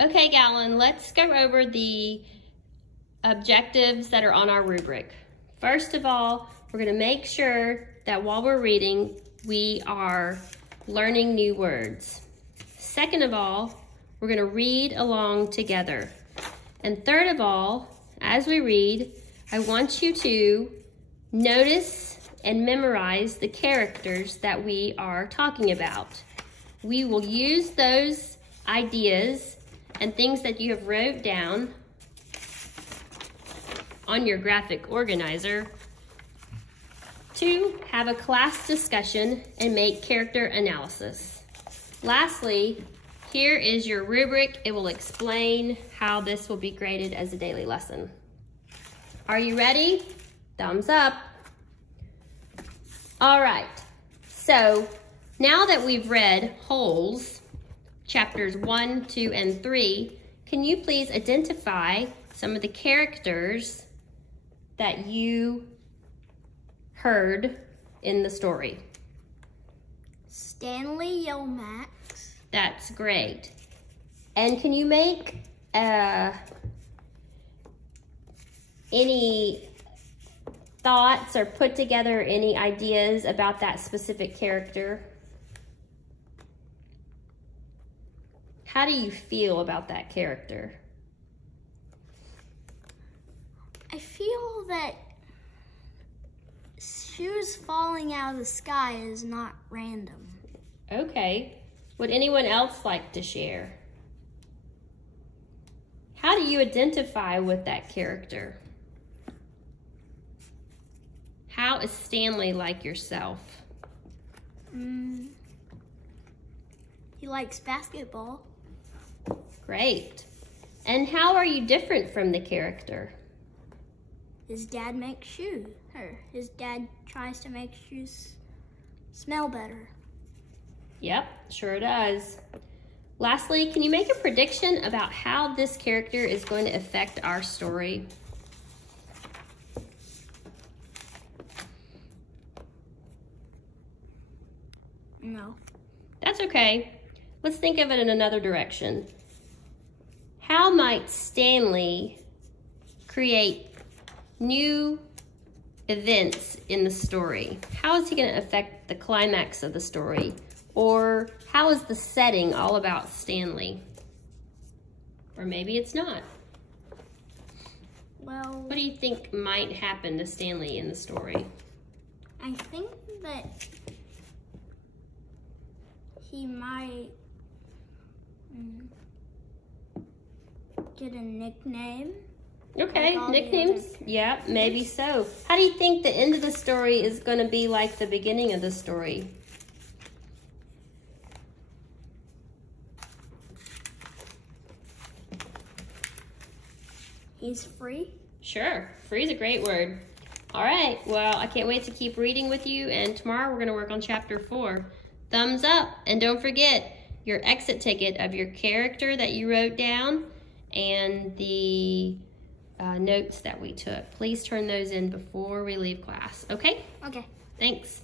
Okay, Gallon, let's go over the objectives that are on our rubric. First of all, we're going to make sure that while we're reading, we are learning new words. Second of all, we're going to read along together. And third of all, as we read, I want you to notice and memorize the characters that we are talking about. We will use those ideas and things that you have wrote down on your graphic organizer to have a class discussion and make character analysis. Lastly, here is your rubric. It will explain how this will be graded as a daily lesson. Are you ready? Thumbs up. All right, so now that we've read wholes, chapters 1, 2, and 3, can you please identify some of the characters that you heard in the story? Stanley Yomax. That's great. And can you make any thoughts or put together any ideas about that specific character? How do you feel about that character? I feel that shoes falling out of the sky is not random. Okay. Would anyone else like to share? How do you identify with that character? How is Stanley like yourself? He likes basketball. Great. And how are you different from the character? His dad makes shoes, or his dad tries to make shoes smell better. Yep, sure does. Lastly, can you make a prediction about how this character is going to affect our story? No. That's okay. Let's think of it in another direction. How might Stanley create new events in the story? How is he going to affect the climax of the story? Or how is the setting all about Stanley? Or maybe it's not. Well, What do you think might happen to Stanley in the story? I think that he might get a nickname. Okay, Like all the nicknames? other Yeah, maybe so. How do you think the end of the story is going to be like the beginning of the story? He's free. Sure, free is a great word. All right, well, I can't wait to keep reading with you, and tomorrow we're going to work on chapter 4. Thumbs up, and don't forget your exit ticket of your character that you wrote down and the notes that we took. Please turn those in before we leave class, okay? Okay. Thanks.